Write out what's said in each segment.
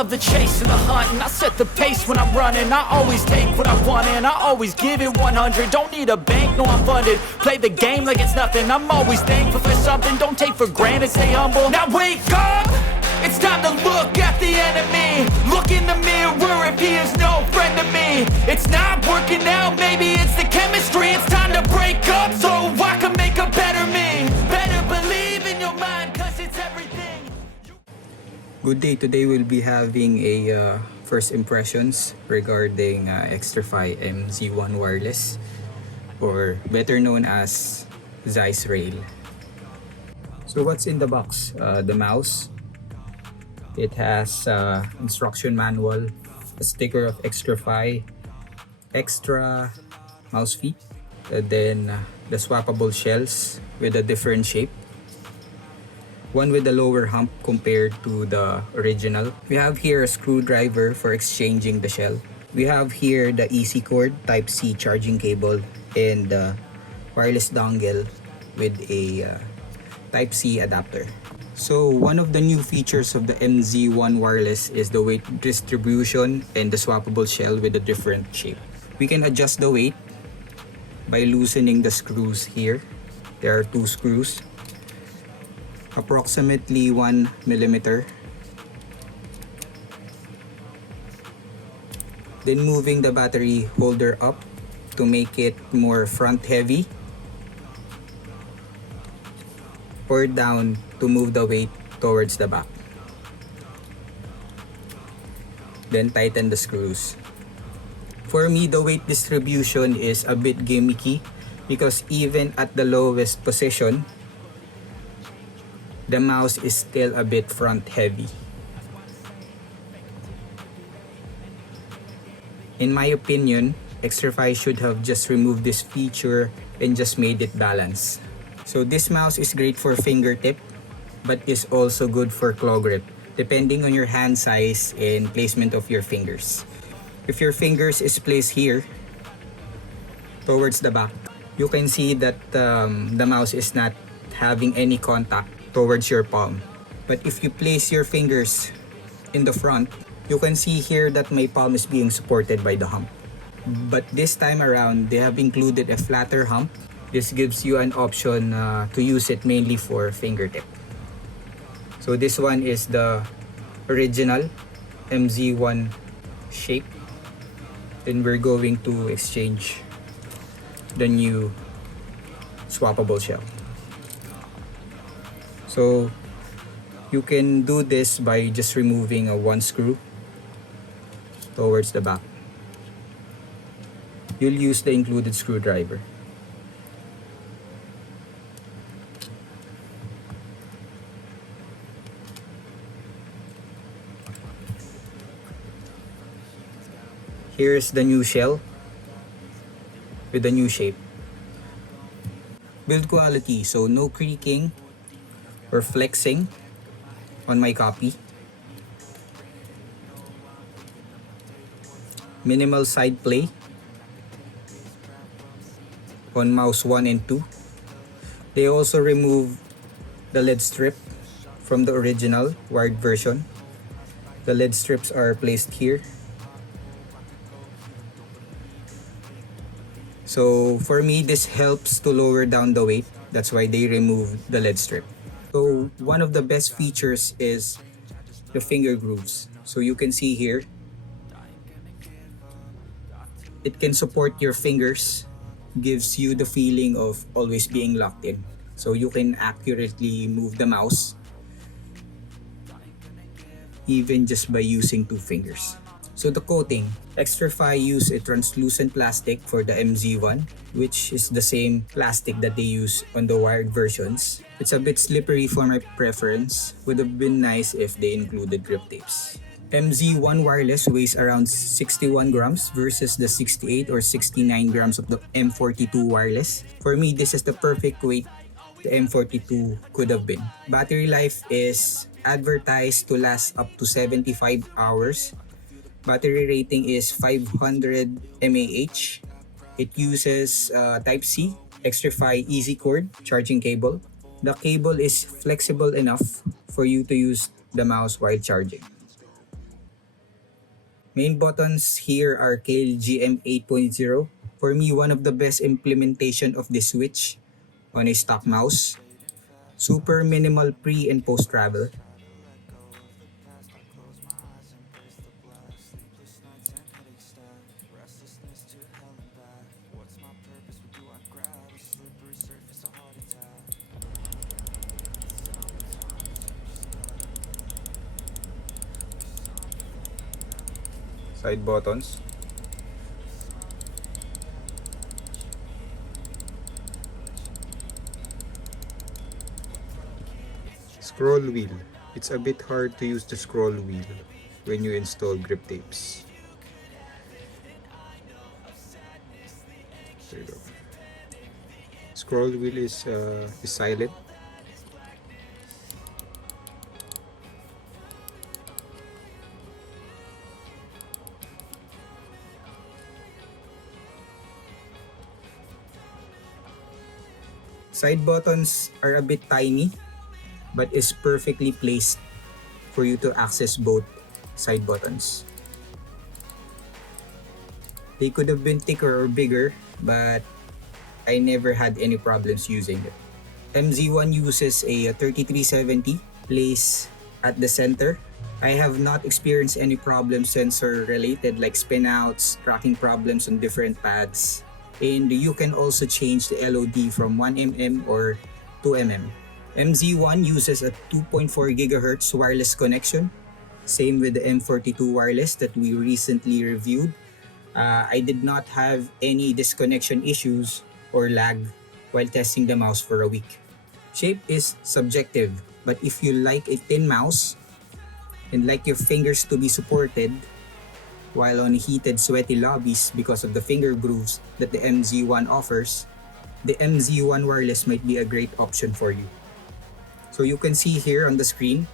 love the chase and the hunt, and I set the pace when I'm running. I always take what I want and I always give it 100. Don't need a bank, no I'm funded. Play the game like it's nothing. I'm always thankful for something. Don't take for granted, stay humble. Now wake up! It's time to look at the enemy. Look in the mirror if he is no friend to me. It's not working out, maybe it's the chemistry. It's time to break up so I can make a better me. Better believe in your mind, cause it's everything. Good day, today we'll be having a first impressions regarding Xtrfy MZ1 wireless, or better known as Zeiss Rail. So what's in the box? The mouse. It has instruction manual, a sticker of Xtrfy, extra mouse feet, and then the swappable shells with a different shape. One with a lower hump compared to the original. We have here a screwdriver for exchanging the shell. We have here the EC cord Type-C charging cable and the wireless dongle with a Type-C adapter. So one of the new features of the MZ1 wireless is the weight distribution and the swappable shell with a different shape. We can adjust the weight by loosening the screws here. There are two screws, approximately 1 millimeter. Then moving the battery holder up to make it more front heavy, or down to move the weight towards the back. Then tighten the screws. For me, the weight distribution is a bit gimmicky because even at the lowest position, the mouse is still a bit front heavy. In my opinion, Xtrfy should have just removed this feature and just made it balanced. So this mouse is great for fingertip, but is also good for claw grip, depending on your hand size and placement of your fingers. If your fingers is placed here, towards the back, you can see that the mouse is not having any contact towards your palm. But if you place your fingers in the front, you can see here that my palm is being supported by the hump. But this time around, they have included a flatter hump. This gives you an option to use it mainly for fingertip. So this one is the original MZ1 shape. Then we're going to exchange the new swappable shell. So you can do this by just removing one screw towards the back. You'll use the included screwdriver. Here's the new shell with the new shape. Build quality, so no creaking or flexing on my copy. Minimal side play on mouse 1 and 2. They also remove the LED strip from the original wired version. The LED strips are placed here. So for me, this helps to lower down the weight. That's why they removed the LED strip. So one of the best features is the finger grooves. So you can see here, it can support your fingers, gives you the feeling of always being locked in. So you can accurately move the mouse, even just by using two fingers. So the coating, Xtrfy used a translucent plastic for the MZ1, which is the same plastic that they use on the wired versions. It's a bit slippery for my preference. Would have been nice if they included grip tapes. MZ1 wireless weighs around 61 grams versus the 68 or 69 grams of the M42 wireless. For me, this is the perfect weight the M42 could have been. Battery life is advertised to last up to 75 hours. Battery rating is 500 mAh. It uses Type-C, Xtrfy EZ cord charging cable. The cable is flexible enough for you to use the mouse while charging. Main buttons here are kailh GM 8.0. For me, one of the best implementation of this switch on a stock mouse. Super minimal pre and post travel. Side buttons. Scroll wheel. It's a bit hard to use the scroll wheel when you install grip tapes. There you go. Scroll wheel is silent. Side buttons are a bit tiny, but is perfectly placed for you to access both side buttons. They could have been thicker or bigger, but I never had any problems using it. MZ1 uses a 3370 placed at the center. I have not experienced any problems sensor related like spinouts, tracking problems on different pads. And you can also change the LOD from 1mm or 2mm. MZ1 uses a 2.4 GHz wireless connection. Same with the M42 wireless that we recently reviewed. I did not have any disconnection issues or lag while testing the mouse for a week. Shape is subjective, but if you like a thin mouse and like your fingers to be supported while on heated, sweaty lobbies because of the finger grooves that the MZ1 offers, the MZ1 wireless might be a great option for you. So you can see here on the screen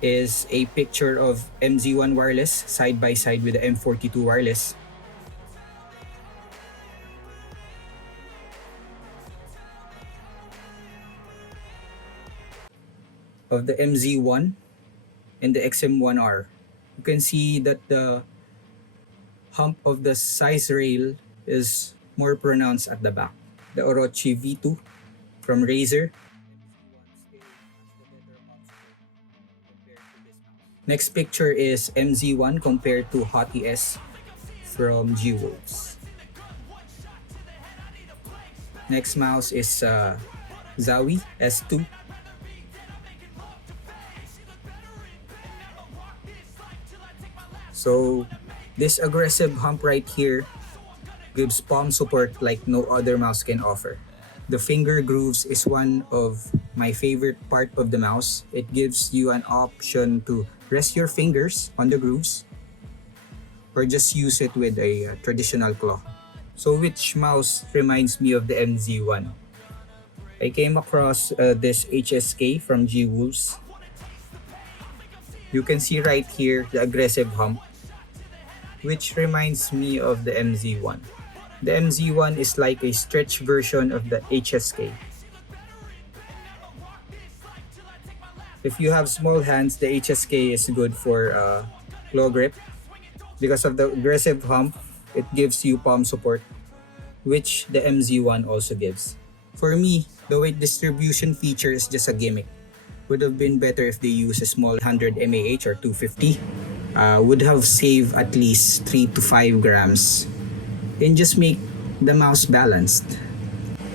is a picture of MZ1 wireless side by side with the M42 wireless. Of the MZ1 and the XM1R. You can see that the hump of the size rail is more pronounced at the back. The Orochi V2 from Razer. Next picture is MZ1 compared to Hottie S from G-Wolves. Next mouse is Zowie S2. So this aggressive hump right here gives palm support like no other mouse can offer. The finger grooves is one of my favorite part of the mouse. It gives you an option to rest your fingers on the grooves or just use it with a traditional claw. So which mouse reminds me of the MZ1? I came across this HSK from G-Wolves. You can see right here the aggressive hump, which reminds me of the MZ1. The MZ1 is like a stretch version of the HSK. If you have small hands, the HSK is good for claw grip. Because of the aggressive hump, it gives you palm support, which the MZ1 also gives. For me, the weight distribution feature is just a gimmick. Would have been better if they use a small 100 mAh or 250. Would have saved at least 3 to 5 grams and just make the mouse balanced.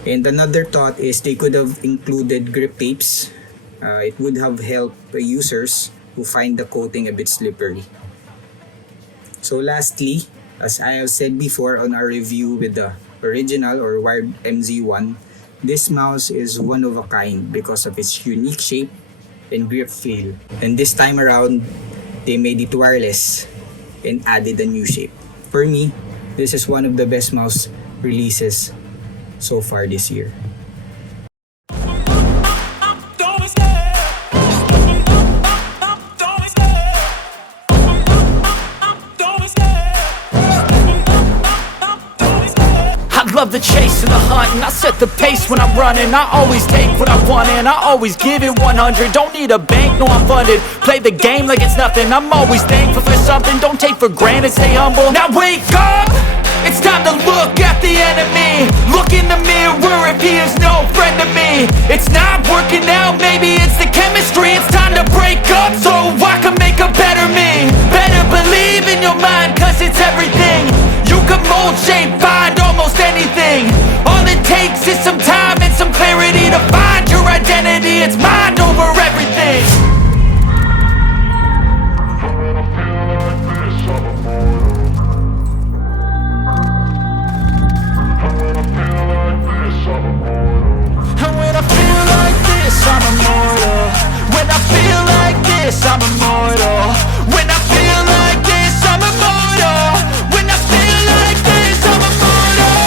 And another thought is they could have included grip tapes. It would have helped the users who find the coating a bit slippery. So lastly, as I have said before on our review with the original or wired MZ1, this mouse is one of a kind because of its unique shape and grip feel. And this time around, they made it wireless and added a new shape. For me, this is one of the best mouse releases so far this year. love the chase and the hunt, and I set the pace when I'm running. I always take what I want and I always give it 100. Don't need a bank, no I'm funded. Play the game like it's nothing. I'm always thankful for something. Don't take for granted, stay humble. Now wake up! It's time to look at the enemy. Look in the mirror if he is no friend to me. It's not working out, maybe it's the chemistry. It's time to break up so I can make a better me. Better believe in your mind, cause it's everything. You can mold, shape, find almost anything. All it takes is some time and some clarity to find your identity. It's mind over everything. I'm immortal. When I feel like this, I'm immortal. When I feel like this, I'm immortal. When I feel like this, I'm immortal.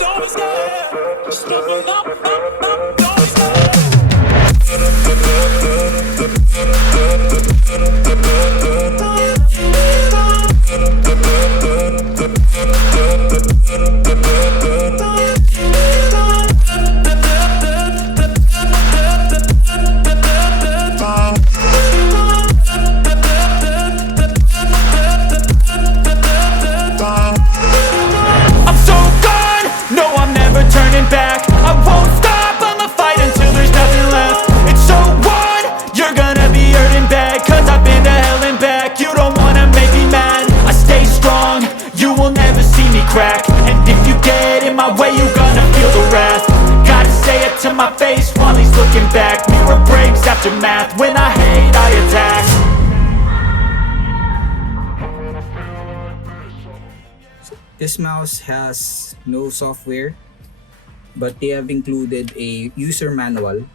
Don't stop. Don't back. I won't stop, I'ma fight until there's nothing left. It's so on, you're gonna be hurting bad, cause I've been to hell and back. You don't wanna make me mad, I stay strong, you will never see me crack. And if you get in my way, you gonna feel the wrath. Gotta say it to my face while he's looking back. Mirror breaks after math, when I hate I attack. This mouse has no software, but they have included a user manual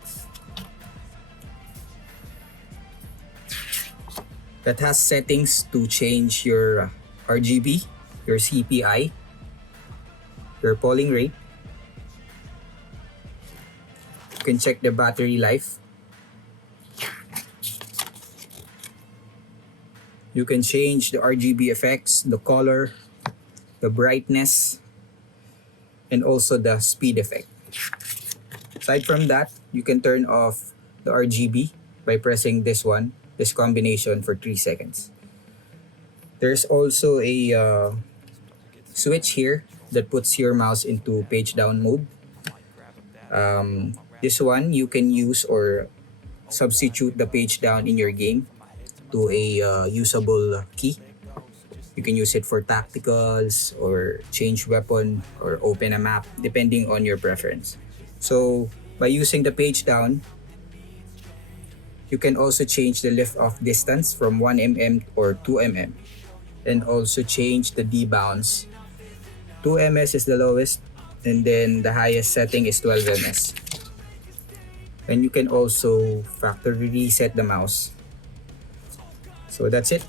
that has settings to change your RGB, your CPI, your polling rate. You can check the battery life. You can change the RGB effects, the color, the brightness, and also the speed effect. Aside from that, you can turn off the RGB by pressing this combination for 3 seconds. There's also a switch here that puts your mouse into page down mode. This one you can use or substitute the page down in your game to a usable key. You can use it for tacticals or change weapon or open a map depending on your preference. So by using the page down, you can also change the lift off distance from 1 mm or 2 mm, and also change the debounce. 2 ms is the lowest, and then the highest setting is 12 ms. And you can also factory reset the mouse. So that's it.